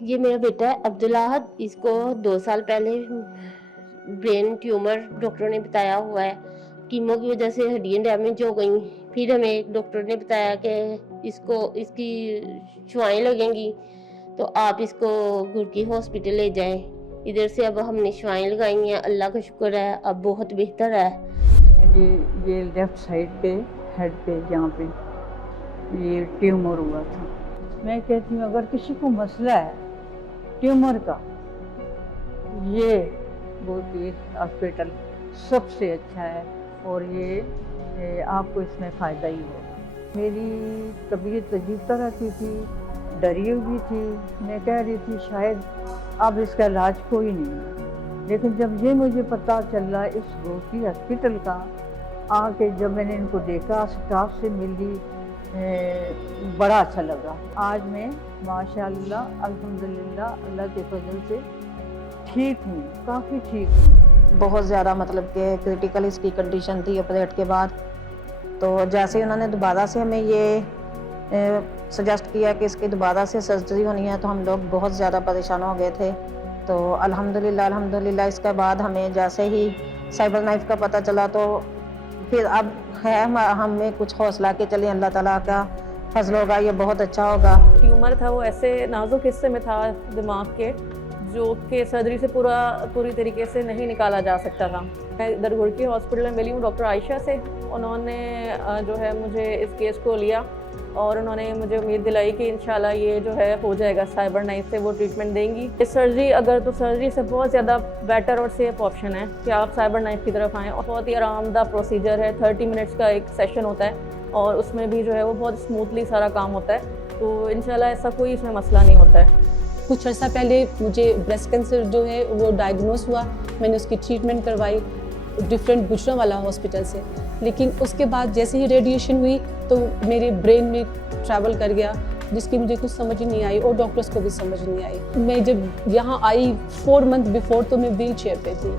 ये मेरा बेटा है अब्दुल अहद। इसको 2 साल पहले ब्रेन ट्यूमर डॉक्टरों ने बताया हुआ है। कीमो की वजह से हड्डियाँ डैमेज हो गई। फिर हमें डॉक्टर ने बताया कि इसकी शुआएं लगेंगी, तो आप इसको गुरकी हॉस्पिटल ले जाएं। इधर से अब हमने शुआएं लगाई हैं, अल्लाह का शुक्र है, अब बहुत बेहतर है। ये लेफ़्ट साइड पे हेड पे यहाँ पे ये ट्यूमर हुआ था। मैं कहती हूँ अगर किसी को मसला है ट्यूमर का, ये गोरकी हॉस्पिटल सबसे अच्छा है और ये आपको इसमें फ़ायदा ही होगा। मेरी तबीयत अजीब तरह की थी, डरी हुई थी। मैं कह रही थी शायद अब इसका इलाज कोई नहीं है, लेकिन जब ये मुझे पता चला इस गोरकी हॉस्पिटल का, आके जब मैंने इनको देखा, स्टाफ से मिली, बड़ा अच्छा लगा। आज मैं माशाअल्लाह अल्हम्दुलिल्लाह अल्लाह के फजल से ठीक हूँ, काफ़ी ठीक हूँ। बहुत ज़्यादा मतलब कि क्रिटिकल इसकी कंडीशन थी ऑपरेट के बाद। तो जैसे उन्होंने दोबारा से हमें ये सजेस्ट किया कि इसकी दोबारा से सर्जरी होनी है, तो हम लोग बहुत ज़्यादा परेशान हो गए थे। तो अल्हम्दुलिल्लाह इसके बाद हमें जैसे ही साइबर नाइफ का पता चला, तो फिर अब है हमें कुछ हौसला के चले, अल्लाह ताला का फजल होगा, ये बहुत अच्छा होगा। ट्यूमर था वो ऐसे नाजुक हिस्से में था दिमाग के, जो कि सर्जरी से पूरी तरीके से नहीं निकाला जा सकता था। मैं इधर गुरकी हॉस्पिटल में मिली हूँ डॉक्टर आयशा से। उन्होंने जो है मुझे इस केस को लिया और उन्होंने मुझे उम्मीद दिलाई कि इंशाल्लाह ये जो है हो जाएगा। साइबर नाइफ से वो ट्रीटमेंट देंगी। इस सर्जरी तो सर्जरी से बहुत ज़्यादा बेटर और सेफ ऑप्शन है कि आप साइबर नाइफ की तरफ आएँ। और बहुत ही आरामदा प्रोसीजर है, 30 मिनट्स का एक सेशन होता है और उसमें भी जो है वो बहुत स्मूथली सारा काम होता है। तो इंशाल्लाह ऐसा कोई इसमें मसला नहीं होता है। कुछ अर्सा पहले मुझे ब्रेस्ट कैंसर जो है वो डायग्नोस हुआ। मैंने उसकी ट्रीटमेंट करवाई डिफरेंट गुजरांवाला हॉस्पिटल से, लेकिन उसके बाद जैसे ही रेडिएशन हुई तो मेरे ब्रेन में ट्रैवल कर गया, जिसकी मुझे कुछ समझ ही नहीं आई और डॉक्टर्स को भी समझ नहीं आई। मैं जब यहाँ आई 4 मंथ बिफोर, तो मैं व्हील चेयर पे थी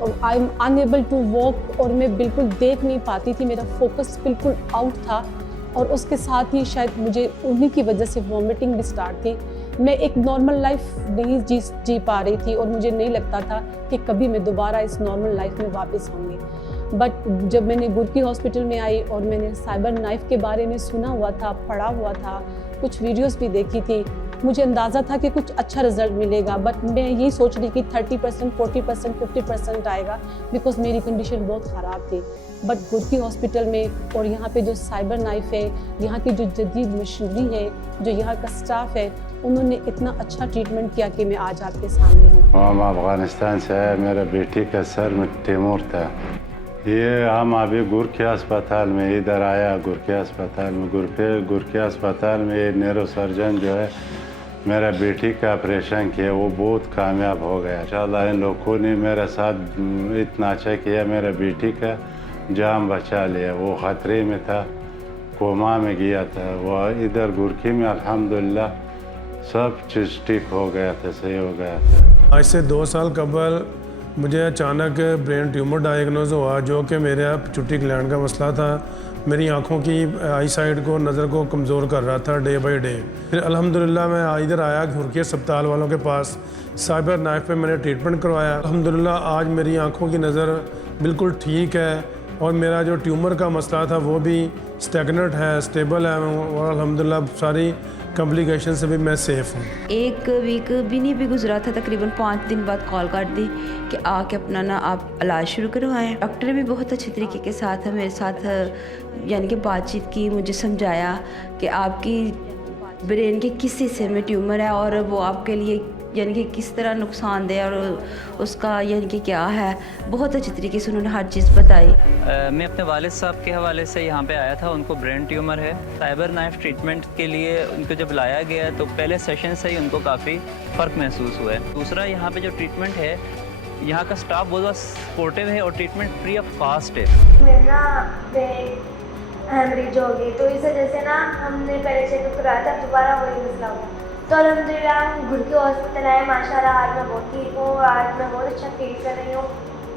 और I am unable to walk, और मैं बिल्कुल देख नहीं पाती थी, मेरा फोकस बिल्कुल आउट था। और उसके साथ ही शायद मुझे उन्हीं की वजह से वॉमिटिंग भी स्टार्ट थी। मैं एक नॉर्मल लाइफ नहीं जी पा रही थी और मुझे नहीं लगता था कि कभी मैं दोबारा इस नॉर्मल लाइफ में वापस आऊँगी। बट जब मैंने गुरकी हॉस्पिटल में आई और मैंने साइबर नाइफ के बारे में सुना हुआ था, पढ़ा हुआ था, कुछ वीडियोस भी देखी थी, मुझे अंदाज़ा था कि कुछ अच्छा रिजल्ट मिलेगा। बट मैं यही सोच रही कि 30%, 40%, 50% आएगा, बिकॉज मेरी कंडीशन बहुत ख़राब थी। बट गुरकी हॉस्पिटल में और यहाँ पे जो साइबर नाइफ है, यहाँ की जो जदीद मशीनरी है, जो यहाँ का स्टाफ है, उन्होंने इतना अच्छा ट्रीटमेंट किया कि मैं आज आपके सामने हूँ। हम अफ़गानिस्तान से आए, मेरा बेटी का सर में ट्यूमर था। ये हम अभी गुरकी अस्पताल में इधर आया, गुरकी अस्पताल में गुरकी अस्पताल में ये न्यूरो सर्जन जो है मेरा बेटी का ऑपरेशन किया, वो बहुत कामयाब हो गया। इंशाल्लाह इन लोगों ने मेरे साथ इतना अच्छा किया, मेरा बेटी का जान बचा लिया। वो ख़तरे में था, कोमा में गया था, वो इधर गुरकी में अल्हम्दुलिल्लाह सब चीज़ ठीक हो गया था, सही हो गया था। आज से 2 साल कबल मुझे अचानक ब्रेन ट्यूमर डायग्नोज हुआ, जो कि मेरा पिट्यूटरी ग्लैंड का मसला था। मेरी आँखों की आई साइड को, नज़र को कमज़ोर कर रहा था डे बाई डे। फिर अल्हम्दुलिल्लाह मैं इधर आया गुरकी अस्पताल वालों के पास, साइबर नाइफ पे मैंने ट्रीटमेंट करवाया। अल्हम्दुलिल्लाह आज मेरी आँखों की नज़र बिल्कुल ठीक है और मेरा जो ट्यूमर का मसला था वो भी स्टेगनेंट है, स्टेबल है, और अल्हम्दुलिल्लाह सारी कॉम्प्लिकेशन से भी मैं सेफ़ हूँ। 1 वीक भी नहीं भी गुजरा था, तकरीबन 5 दिन बाद कॉल कर दी कि आके अपना ना आप इलाज शुरू करवाएं। डॉक्टर भी बहुत अच्छे तरीके के साथ मेरे साथ यानी कि बातचीत की, मुझे समझाया कि आपकी ब्रेन के किस हिस्से में ट्यूमर है और वो आपके लिए यानी कि किस तरह नुकसानदेह और उसका यानी कि क्या है। बहुत अच्छी तरीके से उन्होंने हर चीज़ बताई। मैं अपने वालिद साहब के हवाले से यहाँ पे आया था, उनको ब्रेन ट्यूमर है। साइबर नाइफ ट्रीटमेंट के लिए उनको जब लाया गया तो पहले सेशन से ही उनको काफ़ी फ़र्क महसूस हुआ है। दूसरा, यहाँ पे जो ट्रीटमेंट है, यहाँ का स्टाफ बहुत सपोर्टिव है और ट्रीटमेंट फ्री ऑफ कॉस्ट है। मेरा हेमरेज हो गई, तो इस वजह से ना हमने पहले चेकअप कराया था, दोबारा वही मसला हुआ। तो अल्हम्दुलिल्लाह हम गुरकी हॉस्पिटल आए, माशाल्लाह आज मैं बहुत ठीक हूँ, आज मैं बहुत अच्छा फील कर रही हूँ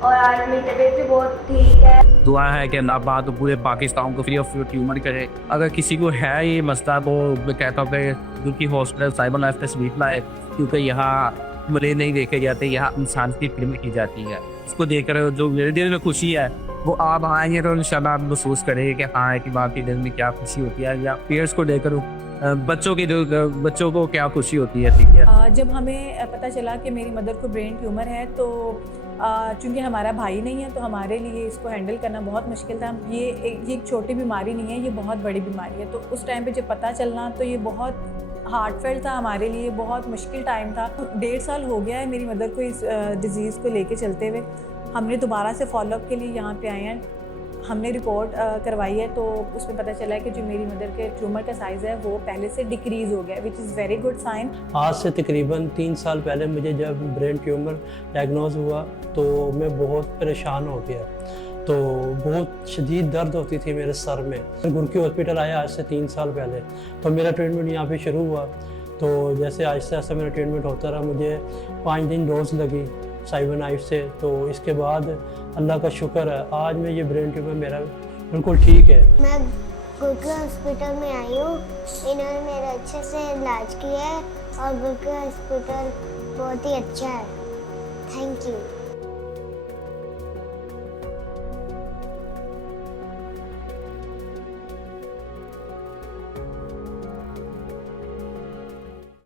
और आज मेरी तबीयत भी बहुत ठीक है। दुआ है कि अल्लाह पाक तो पूरे पाकिस्तान को फ्री ऑफ ट्यूमर करे। अगर किसी को है ये मसला तो मैं कहता हूँ कि दुखी हॉस्पिटल साइबर लाइफ तशरीफ लाए, क्योंकि यहाँ मरीज नहीं देखे जाते, यहाँ इंसान की फिल्म की जाती है। इसको देखकर जो मेरे दिल में खुशी है वो आप आएंगे तो इंशाल्लाह आप महसूस करेंगे कि हाँ कि आपके दिल में क्या खुशी होती है, या पेरेंट्स को देखकर बच्चों को क्या खुशी होती है। ठीक है, जब हमें पता चला कि मेरी मदर को ब्रेन ट्यूमर है तो चूँकि हमारा भाई नहीं है तो हमारे लिए इसको हैंडल करना बहुत मुश्किल था। ये एक छोटी बीमारी नहीं है, ये बहुत बड़ी बीमारी है। तो उस टाइम पे जब पता चलना तो ये बहुत हार्टफेल्ट था हमारे लिए, बहुत मुश्किल टाइम था। 1.5 साल हो गया है मेरी मदर को इस डिज़ीज़ को लेके चलते हुए। हमने दोबारा से फॉलोअप के लिए यहाँ पे आए हैं, हमने रिपोर्ट करवाई है तो उसमें पता चला है कि जो मेरी मदर के ट्यूमर का साइज़ है वो पहले से डिक्रीज़ हो गया है, which is very good sign. आज से तकरीबन 3 साल पहले मुझे जब ब्रेन ट्यूमर डायग्नोज हुआ तो मैं बहुत परेशान हो गया, तो बहुत शदीद दर्द होती थी मेरे सर में। गुरकी हॉस्पिटल आया आज से 3 साल पहले, तो मेरा ट्रीटमेंट यहाँ पे शुरू हुआ। तो जैसे आहिस्ता आहिस्ता मेरा ट्रीटमेंट होता रहा, मुझे 5 दिन डोज लगी साइबर नाइफ से। तो इसके बाद अल्लाह का शुक्र है आज में ये ब्रेन ट्यूमर मेरा बिल्कुल ठीक है। मैं गुरकी हॉस्पिटल में आई हूँ, इन्होंने मेरा अच्छे से इलाज किया है और गुरकी हॉस्पिटल बहुत ही अच्छा है। Thank you.